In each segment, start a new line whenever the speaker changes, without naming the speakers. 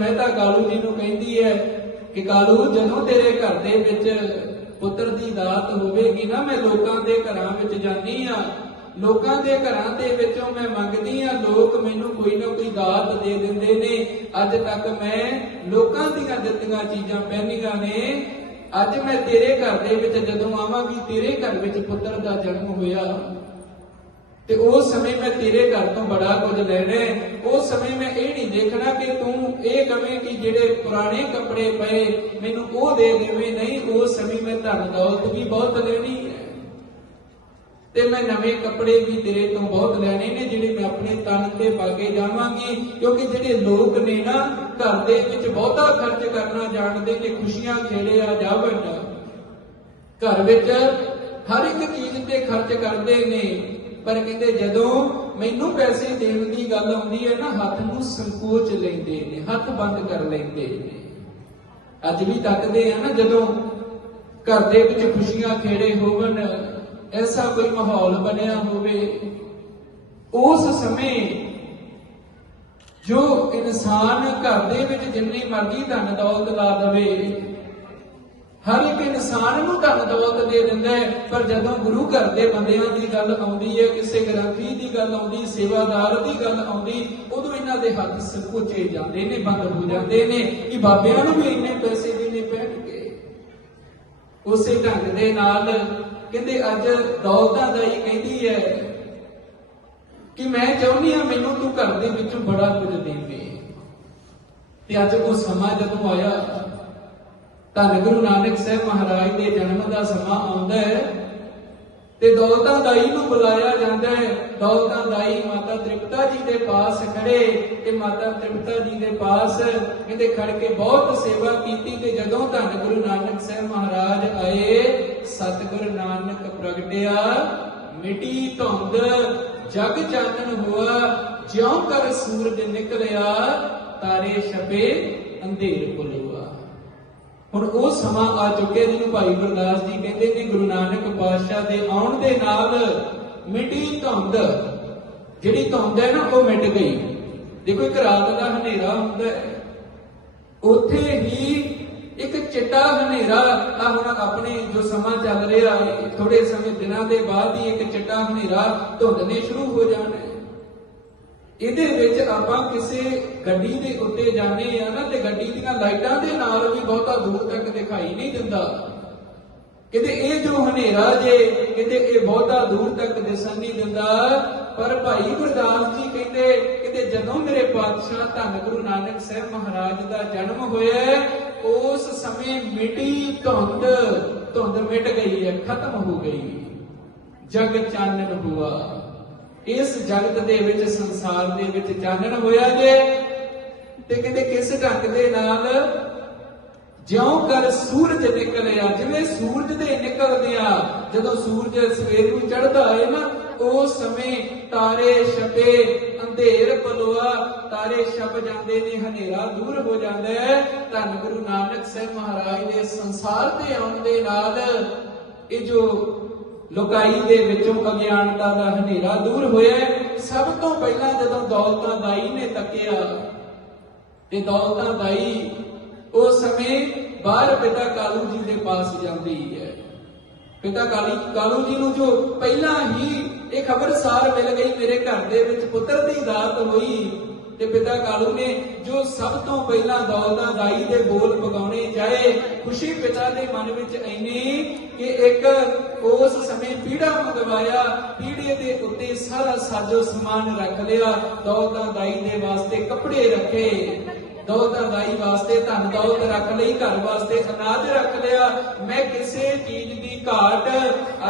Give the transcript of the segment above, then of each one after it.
ਮਹਿਤਾ ਕਾਲੂ ਜੀ ਨੂੰ ਕਹਿੰਦੀ ਹੈ ਕਿ ਕਾਲੂ, ਜਦੋਂ ਤੇਰੇ ਘਰ ਦੇ ਵਿੱਚ ਪੁੱਤਰ ਦੀ ਦਾਤ ਹੋਵੇਗੀ ਨਾ, ਮੈਂ ਲੋਕਾਂ ਦੇ ਘਰਾਂ ਵਿੱਚ ਜਾਂਦੀ ਆ। ਲੋਕਾਂ ਦੇ ਘਰਾਂ ਦੇ ਵਿੱਚੋਂ ਮੈਂ ਮੰਗਦੀ ਆ, ਲੋਕ ਮੈਨੂੰ ਕੋਈ ਨਾ ਕੋਈ ਦਾਤ ਦੇ ਦਿੰਦੇ ਨੇ। ਅੱਜ ਤੱਕ ਮੈਂ ਲੋਕਾਂ ਦੀਆਂ ਦਿੱਤੀਆਂ ਚੀਜ਼ਾਂ ਪਹਿਨੀਆਂ ਨੇ। ਅੱਜ ਮੈਂ ਤੇਰੇ ਘਰ ਦੇ ਵਿੱਚ ਜਦੋਂ ਆਵਾਂਗੀ, ਤੇਰੇ ਘਰ ਵਿੱਚ ਪੁੱਤਰ ਦਾ ਜਨਮ ਹੋਇਆ। ਤੇ ਉਸ ਸਮੇਂ ਮੈਂ ਤੇਰੇ ਘਰ ਤੋਂ ਬੜਾ ਕੁਝ ਲੈਣਾ ਉਸ ਸਮੇਂ ਮੈਂ ਇਹ ਨਹੀਂ ਦੇਖਣਾ ਕਿ ਤੂੰ ਇਹ ਕਵੇਂ ਕਿ ਜਿਹੜੇ ਪੁਰਾਣੇ ਕੱਪੜੇ ਪਏ, ਮੈਨੂੰ ਉਹ ਦੇ ਦੇਵੇਂ। ਨਹੀਂ ਉਸ ਸਮੇਂ ਮੈਂ ਧਨ ਦੌਲਤ ਵੀ ਬਹੁਤ ਲੈਣੀ ਹੈ। ਤੇ ਮੈਂ ਨਵੇਂ ਕੱਪੜੇ ਵੀ ਤੇਰੇ ਤੋਂ ਬਹੁਤ ਲੈਣੇ ਨੇ, ਜਿਹੜੇ ਮੈਂ ਆਪਣੇ ਤਨ ਤੇ ਪਾਗੇ ਜਾਵਾਂਗੀ। ਕਿਉਂਕਿ ਜਿਹੜੇ ਲੋਕ ਨੇ ਨਾ, ਘਰ ਦੇ ਵਿੱਚ ਬਹੁਤਾ ਖਰਚ ਕਰਨਾ ਜਾਣਦੇ ਨੇ ਖੁਸ਼ੀਆਂ ਖੇੜੇ ਆ ਜਾਵਣ ਘਰ ਵਿੱਚ ਹਰ ਇੱਕ ਚੀਜ਼ ਤੇ ਖਰਚ ਕਰਦੇ ਨੇ। ਪਰ ਕਹਿੰਦੇ ਜਦੋਂ ਮੈਨੂੰ ਪੈਸੇ ਦੇਣ ਦੀ ਗੱਲ ਆਉਂਦੀ ਹੈ ਨਾ, ਹੱਥ ਨੂੰ ਸੰਕੋਚ ਲੈਂਦੇ ਨੇ, ਹੱਥ ਬੰਦ ਕਰ ਲੈਂਦੇ ਨੇ। ਅੱਜ ਵੀ ਤੱਕਦੇ ਆ ਨਾ ਜਦੋਂ ਘਰ ਦੇ ਵਿੱਚ ਖੁਸ਼ੀਆਂ ਖੇੜੇ ਹੋਵਣ, ਐਸਾ ਕੋਈ ਮਾਹੌਲ ਬਣਿਆ ਹੋਵੇ, ਉਸ ਸਮੇਂ ਜੋ ਇਨਸਾਨ ਘਰ ਦੇ ਵਿੱਚ ਜਿੰਨੀ ਮਰਜ਼ੀ ਧਨ ਦੌਲਤ ਲਾ ਦਵੇ ਹਰ ਇੱਕ ਇਨਸਾਨ ਨੂੰ ਧਨ ਦੌਲਤ ਦੇ ਦਿੰਦਾ ਹੈ, ਪਰ ਜਦੋਂ ਗੁਰੂ ਘਰ ਦੇ ਬੰਦਿਆਂ ਦੀ ਗੱਲ ਆਉਂਦੀ ਹੈ, ਕਿਸੇ ਗ੍ਰੰਥੀ ਦੀ ਗੱਲ ਆਉਂਦੀ, ਸੇਵਾਦਾਰ ਦੀ ਗੱਲ ਆਉਂਦੀ, ਉਦੋਂ ਇਹਨਾਂ ਦੇ ਹੱਥ ਸੰਕੋਚੇ ਜਾਂਦੇ ਨੇ, ਬੰਦ ਹੋ ਜਾਂਦੇ ਨੇ ਕਿ ਬਾਬਿਆਂ ਨੂੰ ਵੀ ਇੰਨੇ ਪੈਸੇ ਦੇਣੇ ਪੈਣਗੇ। ਉਸੇ ਢੰਗ ਦੇ ਨਾਲ ਕਹਿੰਦੇ, ਅੱਜ ਦੌਲਤਾਂ ਦਾ ਹੀ ਕਹਿੰਦੀ ਹੈ ਕਿ ਮੈਂ ਚਾਹੁੰਦੀ ਹਾਂ ਮੈਨੂੰ ਤੂੰ ਘਰ ਦੇ ਵਿੱਚੋਂ ਬੜਾ ਕੁਝ ਦੇਵੇਂ। ਤੇ ਅੱਜ ਉਹ ਸਮਾਂ ਜਦੋਂ ਆਇਆ ਧੰਨ ਗੁਰੂ ਨਾਨਕ ਸਾਹਿਬ ਮਹਾਰਾਜ ਦੇ ਜਨਮ ਦਾ ਸਮਾਂ ਆਉਂਦਾ ਹੈ ਤੇ ਦੌਲਤਾਂ ਦਾਈ ਨੂੰ ਬੁਲਾਇਆ ਜਾਂਦਾ ਹੈ। ਦੌਲਤਾਂ ਦਾਈ ਮਾਤਾ ਤ੍ਰਿਪਤਾ ਜੀ ਦੇ ਪਾਸ ਖੜੇ ਤੇ ਮਾਤਾ ਤ੍ਰਿਪਤਾ ਜੀ ਦੇ ਪਾਸ ਕਹਿੰਦੇ ਖੜ ਕੇ ਬਹੁਤ ਸੇਵਾ ਕੀਤੀ ਤੇ ਜਦੋਂ ਧੰਨ ਗੁਰੂ ਨਾਨਕ ਸਾਹਿਬ ਮਹਾਰਾਜ ਆਏ, ਸਤਿਗੁਰ ਨਾਨਕ ਪ੍ਰਗਟਿਆ, ਮਿਟੀ ਧੁੰਦ, ਜਗ ਚਾਨਣ ਹੋਆ, ਜਿਉਂ ਕਰ ਸੂਰਜ ਨਿਕਲਿਆ, ਤਾਰੇ ਛਪੇ, ਅੰਧੇਰ ਪੁਲਵਾ ਹੁਣ ਉਹ ਸਮਾਂ ਆ ਚੁੱਕਿਆ ਜਿਹਨੂੰ ਭਾਈ ਗੁਰਦਾਸ ਜੀ ਕਹਿੰਦੇ ਨੇ ਗੁਰੂ ਨਾਨਕ ਪਾਤਸ਼ਾਹ ਦੇ ਆਉਣ ਦੇ ਨਾਲ ਮਿਟੀ ਧੁੰਦ, ਜਿਹੜੀ ਧੁੰਦ ਹੈ ਨਾ, ਉਹ ਮਿਟ ਗਈ। ਦੇਖੋ, ਇੱਕ ਰਾਤ ਦਾ ਹਨੇਰਾ ਹੁੰਦਾ ਹੈ। ਉੱਥੇ ਹੀ ਇੱਕ ਚਿੱਟਾ ਹਨੇਰਾ ਆ ਹੁਣ ਆਪਣੇ ਜੋ ਸਮਾਂ ਚੱਲ ਰਿਹਾ ਹੈ ਥੋੜੇ ਸਮੇਂ ਦਿਨਾਂ ਦੇ ਬਾਅਦ ਹੀ ਇੱਕ ਚਿੱਟਾ ਹਨੇਰਾ ਧੁੰਦ ਨੇ ਸ਼ੁਰੂ ਹੋ ਜਾਣਾ ਇਹਦੇ ਵਿੱਚ ਆਪਾਂ ਕਿਸੇ ਗੱਡੀ ਦੇ ਉੱਤੇ ਜਾਂਦੇ ਆ ਨਾ ਤੇ ਗੱਡੀ ਦੀਆਂ ਲਾਈਟਾਂ ਦੇ ਨਾਲ ਵੀ ਬਹੁਤਾ ਦੂਰ ਤੱਕ ਦਿਖਾਈ ਨਹੀਂ ਦਿੰਦਾ। ਕਿਤੇ ਇਹ ਜੋ ਹਨੇਰਾ ਜੇ, ਕਿਤੇ ਇਹ ਬਹੁਤਾ ਦੂਰ ਤੱਕ ਦਿਸਣ ਨਹੀਂ ਦਿੰਦਾ। ਪਰ ਭਾਈ ਗੁਰਦਾਸ ਜੀ ਕਹਿੰਦੇ, ਕਿਤੇ ਜਦੋਂ ਮੇਰੇ ਪਾਤਸ਼ਾਹ ਧੰਨ ਗੁਰੂ ਨਾਨਕ ਸਾਹਿਬ ਮਹਾਰਾਜ ਦਾ ਜਨਮ ਹੋਇਆ, ਉਸ ਸਮੇਂ ਮਿਟੀ ਧੁੰਦ ਧੁੰਦ ਮਿਟ ਗਈ ਹੈ, ਖਤਮ ਹੋ ਗਈ। ਜਗ ਚਾਨਣ ਹੁਆ ਇਸ ਜਗਤ ਦੇ ਵਿੱਚ, ਸੰਸਾਰ ਦੇ ਵਿੱਚ ਚਾਨਣ ਹੋਇਆ ਜੇ, ਤੇ ਕਹਿੰਦੇ ਕਿਸ ਢੰਗ ਦੇ ਨਾਲ ਜਿਉਂ ਕਰ ਸੂਰਜ ਨਿਕਲਿਆ, ਜਿਵੇਂ ਸੂਰਜ ਦੇ ਨਿਕਲਦੇ ਜਦੋਂ ਸੂਰਜ ਸਵੇਰ ਨੂੰ ਚੜ੍ਹਦਾ ਹੈ ਨਾ ਉਸ ਸਮੇਂ ਤਾਰੇ ਛਪੇ, ਅੰਧੇਰ ਪਲਵਾ ਤਾਰੇ ਛਪ ਜਾਂਦੇ ਨੇ, ਹਨੇਰਾ ਦੂਰ ਹੋ ਜਾਂਦਾ ਹੈ ਧੰਨ ਗੁਰੂ ਨਾਨਕ ਸਾਹਿਬ ਮਹਾਰਾਜ ਦੇ ਸੰਸਾਰ ਤੇ ਆਉਣ ਦੇ ਨਾਲ ਇਹ ਜੋ ਲੁਕਾਈ ਦੇ ਵਿੱਚੋਂ ਅਗਿਆਨਤਾ ਦਾ ਹਨੇਰਾ ਦੂਰ ਹੋਇਆ ਸਭ ਤੋਂ ਪਹਿਲਾਂ ਜਦੋਂ ਦੌਲਤਾਂ ਦਾਈ ਨੇ ਤੱਕਿਆ, ਤੇ ਦੌਲਤਾਂ ਦਾਈ ਉਸ ਸਮੇਂ ਬਾਹਰ ਪਿਤਾ ਕਾਲੂ ਜੀ ਦੇ ਪਾਸ ਜਾਂਦੀ ਹੈ। ਪਿਤਾ ਕਾਲੀ, ਕਾਲੂ ਜੀ ਨੂੰ ਜੋ ਪਹਿਲਾਂ ਹੀ ਇਹ ਖਬਰਸਾਰ ਮਿਲ ਗਈ ਮੇਰੇ ਘਰ ਦੇ ਵਿੱਚ ਪੁੱਤਰ ਦੀ ਦਾਤ ਹੋਈ ਤੇ ਪਿਤਾ ਕਾਲੂ ਨੇ ਜੋ ਸਭ ਤੋਂ ਪਹਿਲਾਂ ਦੌਲਤਾਂ ਦਾਈ ਦੇ ਬੋਲ ਪਗਾਉਣੇ ਚਾਹੇ ਖੁਸ਼ੀ ਪਿਤਾ ਦੇ ਮਨ ਵਿੱਚ ਇੰਨੀ ਕਿ ਇੱਕ ਉਸ ਸਮੇਂ ਪੀੜਾ ਮੰਗਵਾਇਆ, ਪੀੜੇ ਦੇ ਉੱਤੇ ਸਾਰਾ ਸਾਜੋ ਸਮਾਨ ਰੱਖ ਲਿਆ, ਦੌਲਤਾਂ ਦਾਈ ਦੇ ਵਾਸਤੇ ਕੱਪੜੇ ਰੱਖੇ। ਦੌਲਤਾਂ ਦਾਈ ਵਾਸਤੇ ਧਨ ਦੌਲਤ ਰੱਖ ਲਈ, ਘਰ ਵਾਸਤੇ ਅਨਾਜ ਰੱਖ ਲਿਆ। ਮੈਂ ਕਿਸੇ ਚੀਜ਼ ਦੀ ਘਾਟ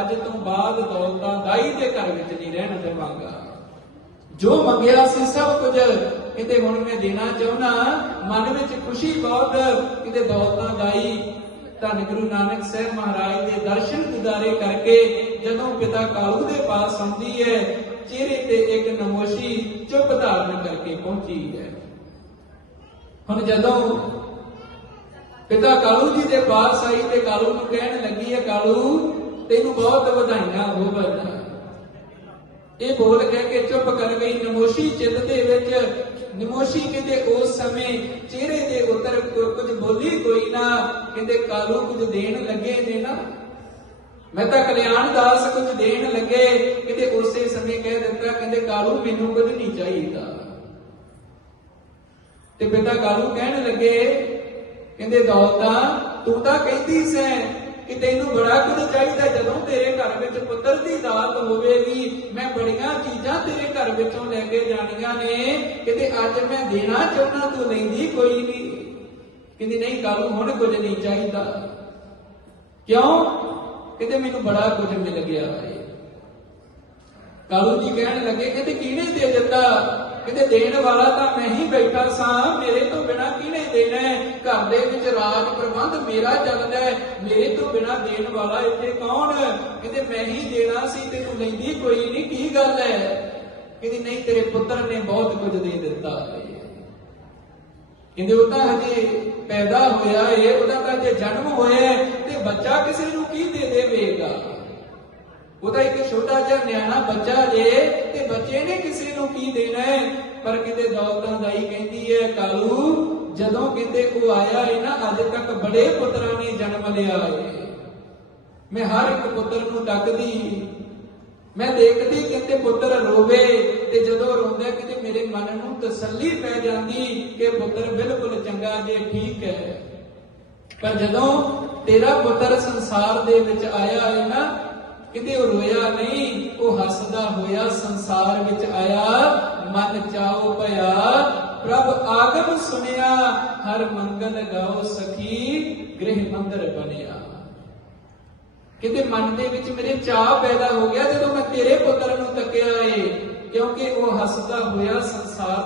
ਅੱਜ ਤੋਂ ਬਾਅਦ ਦੌਲਤਾਂ ਦਾਈ ਦੇ ਘਰ ਵਿੱਚ ਨਹੀਂ ਰਹਿਣ ਦੇਵਾਂਗਾ। ਜੋ ਮੰਗਿਆ ਸੀ ਸਭ ਕੁਝ। ਕਿਤੇ ਹੁਣ ਮੈਂ ਦੇਣਾ ਚਾਹੁੰਦਾ ਮਨ ਵਿੱਚ ਖੁਸ਼ੀ ਬਹੁਤ, ਕਿਤੇ ਦੌਲਤਾਂ ਗਾਈ ਧੰਨ ਗੁਰੂ ਨਾਨਕ ਸਾਹਿਬ ਮਹਾਰਾਜ ਦੇ ਦਰਸ਼ਨ ਦਿਦਾਰੇ ਕਰਕੇ ਜਦੋਂ ਪਿਤਾ ਕਾਲੂ ਦੇ ਪਾਸ ਆਉਂਦੀ ਹੈ, ਚਿਹਰੇ ਤੇ ਇੱਕ ਨਮੋਸ਼ੀ ਚੁੱਪ ਧਾਰਨ ਕਰਕੇ ਪਹੁੰਚੀ ਹੈ। ਹੁਣ ਜਦੋਂ ਪਿਤਾ ਕਾਲੂ ਜੀ ਦੇ ਪਾਸ ਆਈ ਤੇ ਕਾਲੂ ਨੂੰ ਕਹਿਣ ਲੱਗੀ ਹੈ, ਕਾਲੂ, ਤੈਨੂੰ ਬਹੁਤ ਵਧਾਈਆਂ ਹੋਵਨ ਇਹ ਬੋਲ ਕਹਿ ਕੇ ਚੁੱਪ ਕਰ ਗਈ। ਨਮੋਸ਼ੀ ਚਿੱਤ ਦੇ ਵਿੱਚ, ਨਮੋਸ਼ੀ ਕਹਿੰਦੇ ਉਸ ਸਮੇਂ ਚਿਹਰੇ ਦੇ ਉੱਤਰ ਕੁਝ ਬੋਲੀ ਕੋਈ ਨਾ ਕਹਿੰਦੇ ਕਾਲੂ ਕੁਝ ਦੇਣ ਲੱਗੇ ਨੇ ਨਾ। ਮੈਂ ਤਾਂ ਕਲਿਆਣ ਦਾਸ ਕੁਝ ਦੇਣ ਲੱਗੇ ਕਹਿੰਦੇ ਉਸੇ ਸਮੇਂ ਕਹਿ ਦਿੱਤਾ, ਕਹਿੰਦੇ ਕਾਲੂ ਮੈਨੂੰ ਕੁਝ ਨਹੀਂ ਚਾਹੀਦਾ। ਤੇ ਪਿਤਾ ਕਾਲੂ ਕਹਿਣ ਲੱਗੇ, ਕਹਿੰਦੇ ਦੌਲਤਾਂ, ਤੂੰ ਤਾਂ ਕਹਿੰਦੀ ਸੈਂ ਕਿ ਤੈਨੂੰ ਬੜਾ ਕੁਝ ਚਾਹੀਦਾ ਜਦੋਂ ਤੇਰੇ ਘਰ ਵਿੱਚ ਪੁੱਤਰ ਦੀ ਦਾਤ ਹੋਵੇਗੀ। ਮੈਂ ਬੜੀਆਂ ਚੀਜ਼ਾਂ ਤੇਰੇ ਘਰ ਵਿੱਚੋਂ ਲੈ ਕੇ ਜਾਣੀਆਂ ਨੇ। ਕਹਿੰਦੇ ਅੱਜ ਮੈਂ ਦੇਣਾ ਚਾਹੁੰਦਾ ਤੂੰ ਲੈਂਦੀ ਕੋਈ ਨਹੀਂ। ਕਹਿੰਦੀ, ਨਹੀਂ ਕਾਲੂ ਹੁਣ ਕੁਝ ਨਹੀਂ ਚਾਹੀਦਾ। ਕਿਉਂ? ਕਹਿੰਦੇ ਮੈਨੂੰ ਬੜਾ ਕੁਝ ਮਿਲ ਗਿਆ ਹੈ ਕਾਲੂ ਜੀ ਕਹਿਣ ਲੱਗੇ, ਕਹਿੰਦੇ, ਕਿਹਨੇ ਦੇ ਦਿੱਤਾ? ਕਹਿੰਦੇ ਦੇਣ ਵਾਲਾ ਤਾਂ ਮੈਂ ਹੀ ਬੈਠਾ ਸਾਂ। ਮੇਰੇ ਤੋਂ ਬਿਨਾ ਕਿਹਨੇ ਦੇਣਾ ਹੈ? ਘਰ ਦੇ ਵਿੱਚ ਰਾਜ ਪ੍ਰਬੰਧ ਮੇਰਾ ਚੱਲਦਾ ਹੈ। ਮੇਰੇ ਤੋਂ ਬਿਨਾ ਦੇਣ ਵਾਲਾ ਇੱਥੇ ਕੌਣ ਕਹਿੰਦੇ ਮੈਂ ਹੀ ਦੇਣਾ ਸੀ ਤੇ ਤੂੰ ਲੈਂਦੀ ਕੋਈ ਨਹੀਂ ਕੀ ਗੱਲ ਹੈ? ਕਹਿੰਦੀ ਨਹੀਂ, ਤੇਰੇ ਪੁੱਤਰ ਨੇ ਬਹੁਤ ਕੁਝ ਦੇ ਦਿੱਤਾ। ਕਹਿੰਦੇ ਉਹ ਤਾਂ ਹਜੇ ਪੈਦਾ ਹੋਇਆ ਏ, ਉਹਦਾ ਤਾਂ ਜੇ ਜਨਮ ਹੋਇਆ ਤੇ ਬੱਚਾ ਕਿਸੇ ਨੂੰ ਕੀ ਦੇ ਦੇਵੇਗਾ? ਉਹਦਾ ਇੱਕ ਛੋਟਾ ਜਿਹਾ ਨਿਆਣਾ ਬੱਚਾ ਜੇ, ਤੇ ਬੱਚੇ ਨੇ ਕਿਸੇ ਨੂੰ ਕੀ ਦੇਣਾ ਹੈ? ਪਰ ਕਿਤੇ ਦੌਲਤਾਂ ਦਾਈ ਕਹਿੰਦੀ ਹੈ, ਕਾਲੂ, ਜਦੋਂ ਕਹਿੰਦੇ ਉਹ ਆਇਆ ਹੈ ਨਾ, ਅੱਜ ਤੱਕ ਬੜੇ ਪੁੱਤਰਾਂ ਨੇ ਜਨਮ ਲਿਆ ਹੈ ਮੈਂ ਹਰ ਇੱਕ ਪੁੱਤਰ ਨੂੰ ਡੱਕਦੀ, ਮੈਂ ਦੇਖਦੀ ਕਿਤੇ ਪੁੱਤਰ ਰੋਵੇ, ਤੇ ਜਦੋਂ ਰੋਂਦਾ ਕਿਤੇ ਮੇਰੇ ਮਨ ਨੂੰ ਤਸੱਲੀ ਪੈ ਜਾਂਦੀ ਕਿ ਪੁੱਤਰ ਬਿਲਕੁਲ ਚੰਗਾ ਜੇ, ਠੀਕ ਹੈ। ਪਰ ਜਦੋਂ ਤੇਰਾ ਪੁੱਤਰ ਸੰਸਾਰ ਦੇ ਵਿੱਚ ਆਇਆ ਹੈ ਨਾ ਕਿਤੇ ਉਹ ਰੋਇਆ ਨਹੀਂ, ਉਹ ਹੱਸਦਾ ਹੋਇਆ ਸੰਸਾਰ ਵਿੱਚ ਆਇਆ। ਮਨ ਚਾਉ ਭਇਆ, ਪ੍ਰਭ ਆਗਮ ਸੁਨਿਆ, ਹਰ ਮੰਗਲ ਗਾਓ ਸਖੀ, ਗ੍ਰਹਿ ਮੰਦਰ ਬਣਿਆ। ਕਿਤੇ ਮਨ ਦੇ ਵਿੱਚ ਮੇਰੇ ਚਾਹ ਪੈਦਾ ਹੋ ਗਿਆ, ਜਦੋਂ ਮੈਂ ਤੇਰੇ ਪੁੱਤਰ ਨੂੰ ਤੱਕਿਆ ਏ, ਕਿਉਂਕਿ ਉਹ ਹੱਸਦਾ ਹੋਇਆ ਸੰਸਾਰ